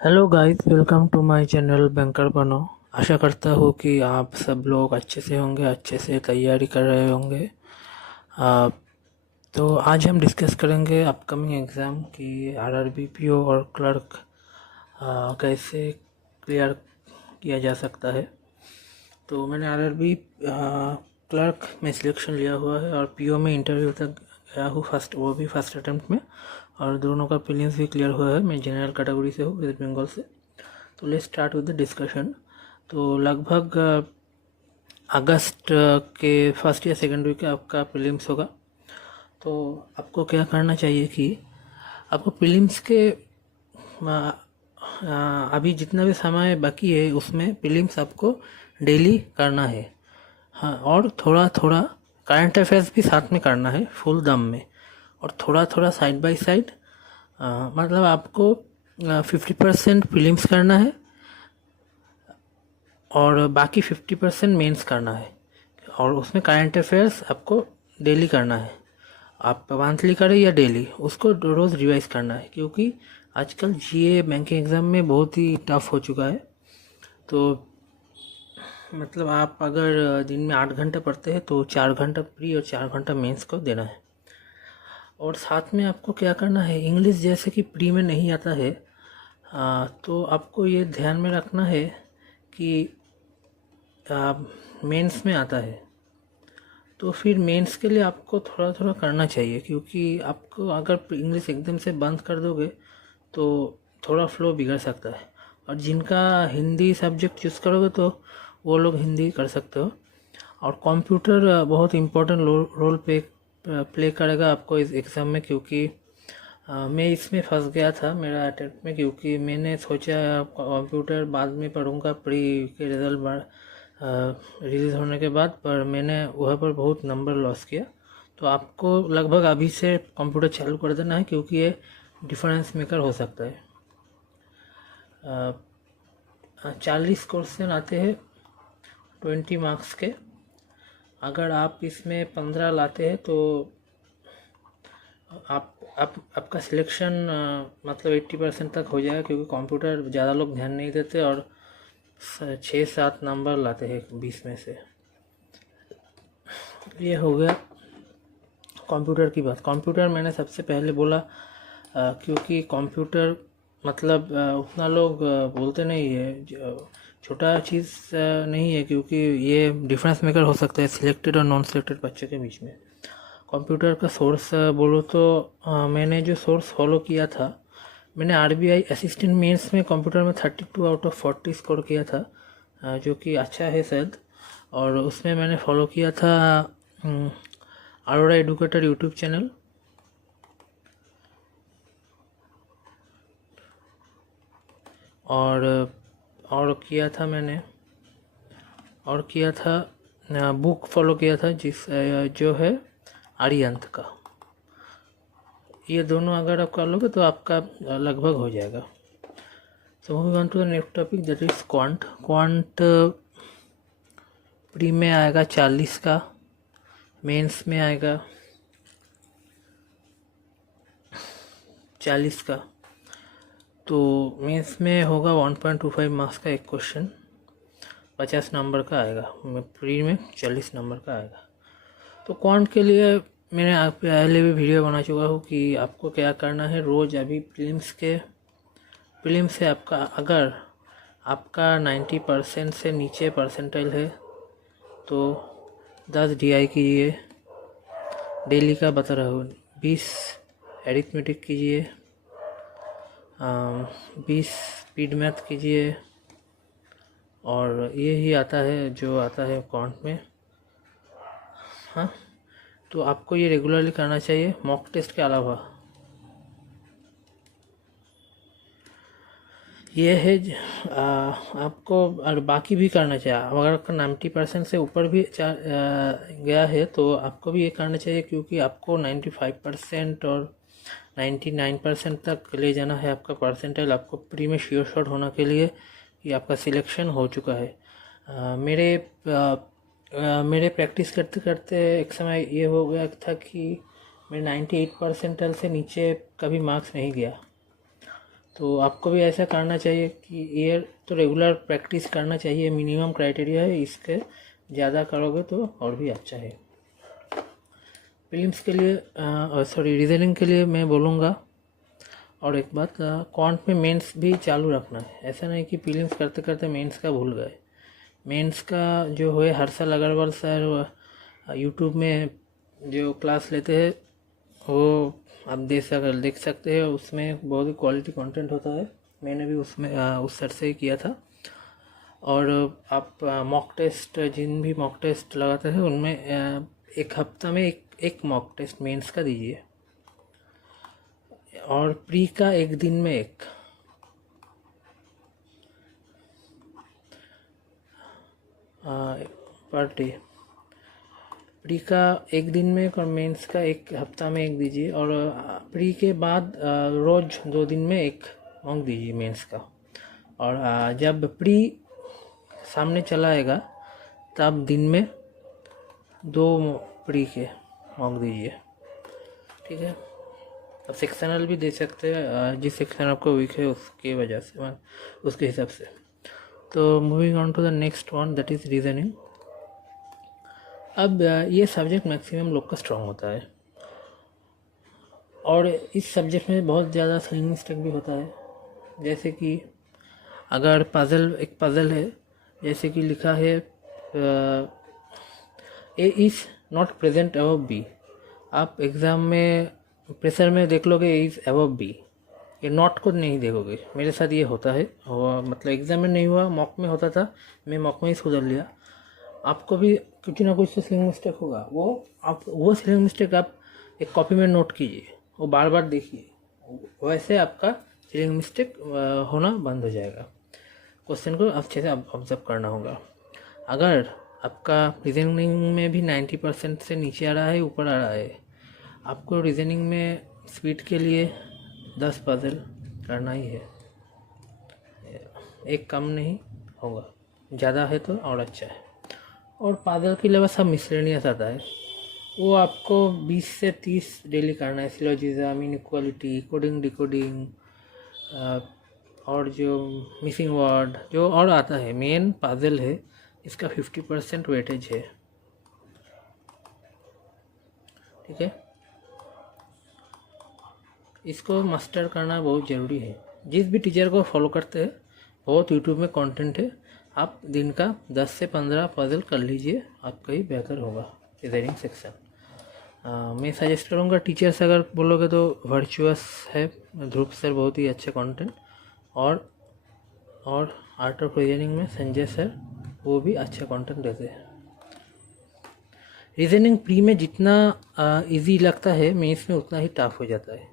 Hello guys, welcome to my channel banker बनो। आशा करता हूँ कि आप सब लोग अच्छे से होंगे, अच्छे से तैयारी कर रहे होंगे। आ, तो आज हम डिस्कस करेंगे अपकमिंग एग्ज़ाम की आरआरबी पीओ और क्लर्क कैसे क्लियर किया जा सकता है। तो मैंने आरआरबी क्लर्क में सिलेक्शन लिया हुआ है और पीओ में इंटरव्यू तक गया हूँ, वो भी फर्स्ट अटेम्प्ट में, और दोनों का प्रीलिम्स भी क्लियर हुआ है। मैं जनरल कैटेगरी से हूँ, वेस्ट बंगाल से। तो let's start with the discussion. तो लगभग अगस्त के फर्स्ट या सेकेंड वीक आपका प्रीलिम्स होगा। तो आपको क्या करना चाहिए कि आपको प्रीलिम्स के अभी जितना भी समय बाकी है उसमें प्रीलिम्स आपको डेली करना है। हाँ, और थोड़ा थोड़ा करंट अफेयर्स भी साथ में करना है फुल दम में, और थोड़ा थोड़ा साइड बाय साइड। मतलब आपको 50% प्रीलिम्स करना है और बाकी 50% मेंस करना है, और उसमें करंट अफेयर्स आपको डेली करना है। आप मंथली करें या डेली, उसको रोज़ रिवाइज करना है, क्योंकि आजकल जीए बैंकिंग एग्ज़ाम में बहुत ही टफ हो चुका है। तो मतलब आप अगर दिन में 8 घंटे पढ़ते हैं तो 4 घंटा प्री और 4 घंटा मेंस को देना है। और साथ में आपको क्या करना है, इंग्लिश जैसे कि प्री में नहीं आता है, तो आपको ये ध्यान में रखना है कि मेंस में आता है। तो फिर मेंस के लिए आपको थोड़ा थोड़ा करना चाहिए, क्योंकि आपको अगर इंग्लिश एकदम से बंद कर दोगे तो थोड़ा फ्लो बिगड़ सकता है। और जिनका हिंदी सब्जेक्ट चूज़ करोगे तो वो लोग हिंदी कर सकते हो। और कंप्यूटर बहुत इम्पोर्टेंट रोल प्ले करेगा आपको इस एग्ज़ाम में, क्योंकि मैं इसमें फंस गया था मेरा अटेम्प्ट में, क्योंकि मैंने सोचा कंप्यूटर बाद में पढ़ूंगा प्री के रिज़ल्ट रिलीज़ होने के बाद, पर मैंने वहाँ पर बहुत नंबर लॉस किया। तो आपको लगभग अभी से कंप्यूटर चालू कर देना है, क्योंकि ये डिफरेंस मेकर हो सकता है। 40 क्वेश्चन आते हैं 20 मार्क्स के। अगर आप इसमें 15 लाते हैं तो आपका सिलेक्शन मतलब 80% तक हो जाएगा, क्योंकि कंप्यूटर ज़्यादा लोग ध्यान नहीं देते और 6-7 नंबर लाते हैं 20 में से। ये हो गया कंप्यूटर की बात। कंप्यूटर मैंने सबसे पहले बोला क्योंकि कंप्यूटर मतलब उतना लोग बोलते नहीं है, छोटा चीज़ नहीं है, क्योंकि ये डिफरेंस मेकर हो सकता है सिलेक्टेड और नॉन सिलेक्टेड बच्चों के बीच में। कंप्यूटर का सोर्स बोलो तो मैंने जो सोर्स फॉलो किया था, मैंने आरबीआई असिस्टेंट मेंस में कंप्यूटर में 32 आउट ऑफ 40 स्कोर किया था, जो कि अच्छा है शायद। और उसमें मैंने फॉलो किया था अरोड़ा एडुकेटर यूट्यूब चैनल, और किया था मैंने, और किया था बुक फॉलो किया था जो है आर्यंत का। ये दोनों अगर आप कर लोगे तो आपका लगभग हो जाएगा। So moving on to the next topic, that is quant pre में आएगा 40 का, मेंस में आएगा 40 का। तो मेंस में होगा 1.25 मार्क्स का एक क्वेश्चन, 50 नंबर का आएगा। प्री में 40 नंबर का आएगा। तो क्वांट के लिए मैंने आप पहले भी वीडियो बना चुका हूँ कि आपको क्या करना है। रोज़ अभी प्रीलिम्स से आपका अगर आपका 90% से नीचे परसेंटाइल है तो 10 डीआई कीजिए, डेली का बता रहा हूँ। 20 एरिथमेटिक कीजिए, 20 स्पीड मैथ कीजिए, और ये ही आता है जो आता है क्वांट में। हाँ, तो आपको ये रेगुलरली करना चाहिए मॉक टेस्ट के अलावा। ये है आपको और बाकी भी करना चाहिए। अगर आपका 90% से ऊपर भी गया है तो आपको भी ये करना चाहिए, क्योंकि आपको 95% और 99% तक ले जाना है आपका परसेंटाइल, आपको प्री में श्योर शॉट होना के लिए कि आपका सिलेक्शन हो चुका है। मेरे प्रैक्टिस करते करते एक समय ये हो गया था कि मेरे 98 परसेंटाइल से नीचे कभी मार्क्स नहीं गया। तो आपको भी ऐसा करना चाहिए कि ये तो रेगुलर प्रैक्टिस करना चाहिए, मिनिमम क्राइटेरिया है, इसके ज़्यादा करोगे तो और भी अच्छा है। प्रीलिम्स के लिए रीजनिंग के लिए मैं बोलूँगा। और एक बात, क्वांट में मेंस भी चालू रखना है। ऐसा नहीं कि प्रीलिम्स करते करते मेंस का भूल गए। मेंस का जो है हर्षल अग्रवाल सर यूट्यूब में जो क्लास लेते हैं वो आप देख सकते हैं। उसमें बहुत ही क्वालिटी कंटेंट होता है। मैंने भी उसमें उस सर से ही किया था। और आप मॉक टेस्ट, जिन भी मॉक टेस्ट लगाते हैं उनमें एक हफ्ता में एक मॉक टेस्ट मेंस का दीजिए, और प्री का एक दिन में एक। पर डे प्री का एक दिन में और मेंस का एक हफ्ता में एक दीजिए। और प्री के बाद रोज़ 2 दिन में एक मॉक दीजिए मेंस का। और जब प्री सामने चला आएगा तब दिन में 2 प्री के मॉक दीजिए, ठीक है। अब सेक्शनल भी दे सकते हैं, जिस सेक्शन आपको वीक है उसके वजह से, उसके हिसाब से। तो moving on to the next one, that is reasoning. अब ये सब्जेक्ट मैक्सिमम लोग का स्ट्रॉन्ग होता है, और इस सब्जेक्ट में बहुत ज़्यादा स्पेलिंग मिस्टेक भी होता है। जैसे कि अगर एक पज़ल है, जैसे कि लिखा है A is not present above B. आप एग्ज़ाम में प्रेशर में देख लोगे ए इज़ अबव बी, ये नॉट को नहीं देखोगे। मेरे साथ ये होता है, और मतलब एग्ज़ाम में नहीं हुआ, मॉक में होता था, मैं मॉक में ही सुधर लिया। आपको भी कुछ ना कुछ तो स्पेलिंग मिस्टेक होगा, वो स्पेलिंग मिस्टेक आप एक कॉपी में नोट कीजिए, वो बार बार देखिए, वैसे आपका स्पेलिंग मिस्टेक होना बंद हो जाएगा। क्वेश्चन को अच्छे से ऑब्जर्व करना होगा। अगर आपका रीजनिंग में भी 90% से नीचे आ रहा है, ऊपर आ रहा है, आपको रीजनिंग में स्पीड के लिए 10 पजल करना ही है, एक कम नहीं होगा, ज़्यादा है तो और अच्छा है। और पजल के अलावा सब मिसलेनियस आता है, वो आपको 20 से 30 डेली करना है। सिलोजिज्म, इनइक्वालिटी, कोडिंग, डिकोडिंग, और जो मिसिंग वर्ड जो और आता है, मेन पजल है, इसका 50% वेटेज है, ठीक है। इसको मास्टर करना बहुत ज़रूरी है। जिस भी टीचर को फॉलो करते हैं, बहुत यूट्यूब में कंटेंट है, आप दिन का 10 से 15 पजल कर लीजिए, आपका ही बेहतर होगा रीजनिंग सेक्शन। मैं सजेस्ट करूँगा, टीचर्स अगर बोलोगे तो वर्चुअस है ध्रुव सर, बहुत ही अच्छे कंटेंट। और आर्ट ऑफ रीजनिंग में संजय सर, वो भी अच्छा कंटेंट देते हैं। रीजनिंग प्री में जितना इजी लगता है, मेंस में उतना ही टफ हो जाता है,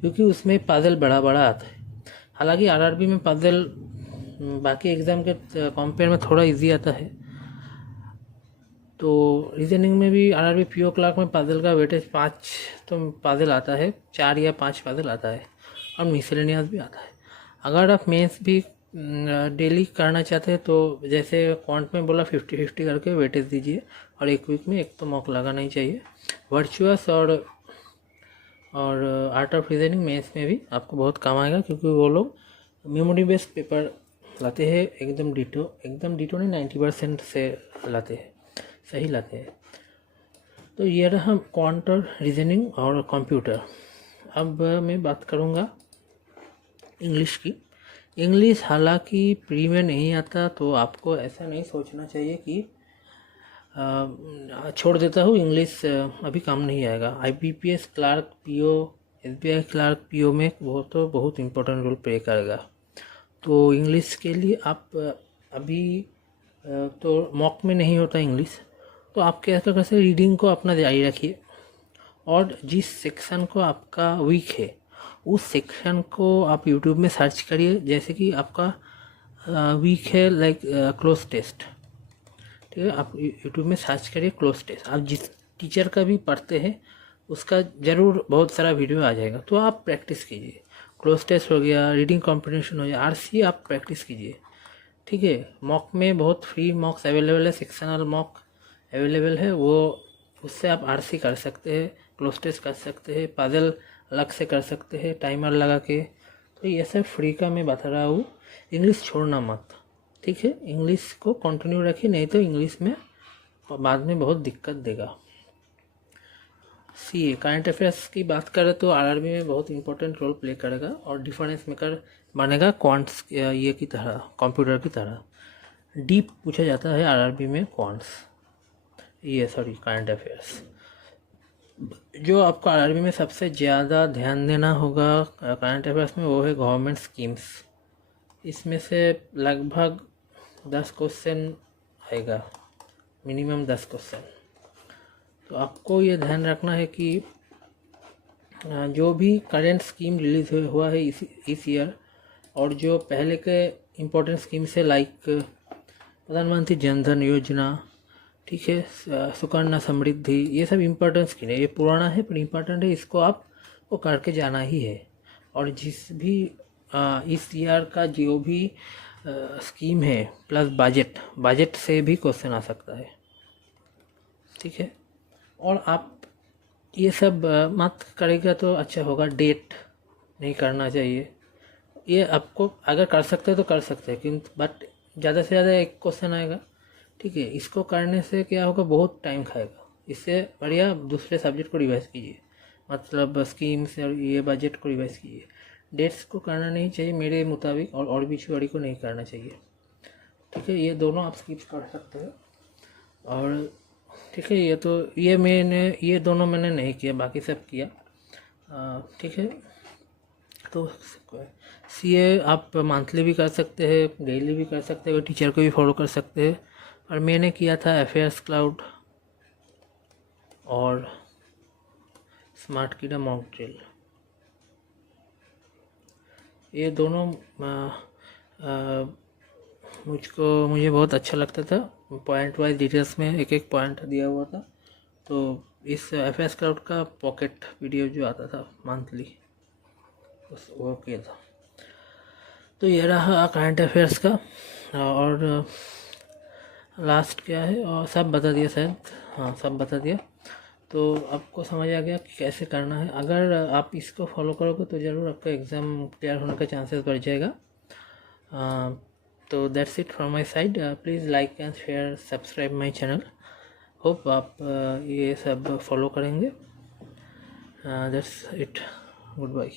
क्योंकि उसमें पजल बड़ा बड़ा आता है। हालांकि आरआरबी में पजल बाकी एग्ज़ाम के कंपेयर में थोड़ा इजी आता है। तो रीजनिंग में भी आरआरबी पीओ क्लार्क में पजल का वेटेज 5 तो पजल आता है, 4 या 5 पजल आता है, और मिसलेनियस भी आता है। अगर आप मेंस भी डेली करना चाहते हैं तो जैसे क्वांट में बोला 50-50 करके वेटेज दीजिए, और एक वीक में एक तो मॉक लगाना ही चाहिए। वर्चुअस और आर्ट ऑफ रीजनिंग मेंस में भी आपको बहुत काम आएगा, क्योंकि वो लोग मेमोरी बेस्ड पेपर लाते हैं, एकदम डिटो नहीं, 90% से लाते हैं, सही लाते हैं। तो ये रहा क्वांट और रीजनिंग और कंप्यूटर। अब मैं बात करूँगा इंग्लिश की। इंग्लिश हालांकि प्री में नहीं आता, तो आपको ऐसा नहीं सोचना चाहिए कि छोड़ देता हूँ, इंग्लिश अभी काम नहीं आएगा। IBPS clerk, PO, SBI clerk, PO में वो तो बहुत इम्पोर्टेंट रोल प्ले करेगा। तो इंग्लिश के लिए आप अभी तो मॉक में नहीं होता इंग्लिश, तो आप कैसे रीडिंग को अपना जारी रखिए, और जिस सेक्शन को आपका वीक है उस सेक्शन को आप यूट्यूब में सर्च करिए। जैसे कि आपका वीक है लाइक क्लोज टेस्ट, ठीक है, आप यूट्यूब में सर्च करिए क्लोज टेस्ट। आप जिस टीचर का भी पढ़ते हैं उसका ज़रूर बहुत सारा वीडियो आ जाएगा, तो आप प्रैक्टिस कीजिए। क्लोज टेस्ट हो गया, रीडिंग कॉम्पिटिशन हो गया, RC आप प्रैक्टिस कीजिए, ठीक है। मॉक में बहुत फ्री मॉक्स अवेलेबल है, सेक्शनल मॉक अवेलेबल है, वो उससे आप RC कर सकते हैं, क्लोज टेस्ट कर सकते हैं, पजल अलग से कर सकते हैं टाइमर लगा के। तो ये सब फ्री का मैं बता रहा हूँ, इंग्लिश छोड़ना मत, ठीक है। इंग्लिश को कंटिन्यू रखिए, नहीं तो इंग्लिश में बाद में बहुत दिक्कत देगा। सी ए करंट अफेयर्स की बात करें तो आरआरबी में बहुत इंपॉर्टेंट रोल प्ले करेगा और डिफरेंस मेकर बनेगा क्वांट्स ये की तरह, कंप्यूटर की तरह। डीप पूछा जाता है आरआरबी में क्वांट्स, ये सॉरी करंट अफेयर्स। जो आपको आरआरबी में सबसे ज़्यादा ध्यान देना होगा करंट अफेयर्स में, वो है गवर्नमेंट स्कीम्स। इसमें से लगभग 10 क्वेश्चन आएगा, मिनिमम 10 क्वेश्चन। तो आपको ये ध्यान रखना है कि जो भी करेंट स्कीम रिलीज हुआ है इस ईयर, और जो पहले के इम्पोर्टेंट स्कीम से लाइक प्रधानमंत्री जन धन योजना, ठीक है, सुकन्या समृद्धि, ये सब इम्पोर्टेंट स्कीम है। ये पुराना है पर इम्पोर्टेंट है, इसको आपको करके जाना ही है। और जिस भी इस ईयर का जो भी स्कीम है प्लस बजट से भी क्वेश्चन आ सकता है, ठीक है। और आप ये सब मत करेगा तो अच्छा होगा, डेट नहीं करना चाहिए। ये आपको अगर कर सकते हैं तो कर सकते हैं, किंतु बट ज़्यादा से ज़्यादा एक क्वेश्चन आएगा, ठीक है। इसको करने से क्या होगा, बहुत टाइम खाएगा। इससे बढ़िया दूसरे सब्जेक्ट को रिवाइज कीजिए, मतलब स्कीम्स और ये बजट को रिवाइज कीजिए। डेट्स को करना नहीं चाहिए मेरे मुताबिक, और पिछवाड़ी को नहीं करना चाहिए, ठीक है। ये दोनों आप स्किप कर सकते हैं। और ठीक है, ये दोनों मैंने नहीं किया, बाकी सब किया, ठीक है। तो सीए आप मंथली भी कर सकते हैं, डेली भी कर सकते हैं, टीचर को भी फॉलो कर सकते हैं। और मैंने किया था अफेयर्स क्लाउड और स्मार्ट कीड़ा मॉक ड्रिल, ये दोनों मुझे बहुत अच्छा लगता था। पॉइंट वाइज डिटेल्स में एक एक पॉइंट दिया हुआ था। तो इस अफेयर्स क्लाउड का पॉकेट वीडियो जो आता था मंथली, वो किया था। तो ये रहा करंट अफेयर्स का, और लास्ट क्या है, और सब बता दिया शायद, हाँ सब बता दिया। तो आपको समझ आ गया कि कैसे करना है। अगर आप इसको फॉलो करोगे तो ज़रूर आपका एग्ज़ाम क्लियर होने का चांसेस बढ़ जाएगा। तो that's it from my side. Please like and share, subscribe my channel. Hope आप ये सब फॉलो करेंगे। That's it, good bye.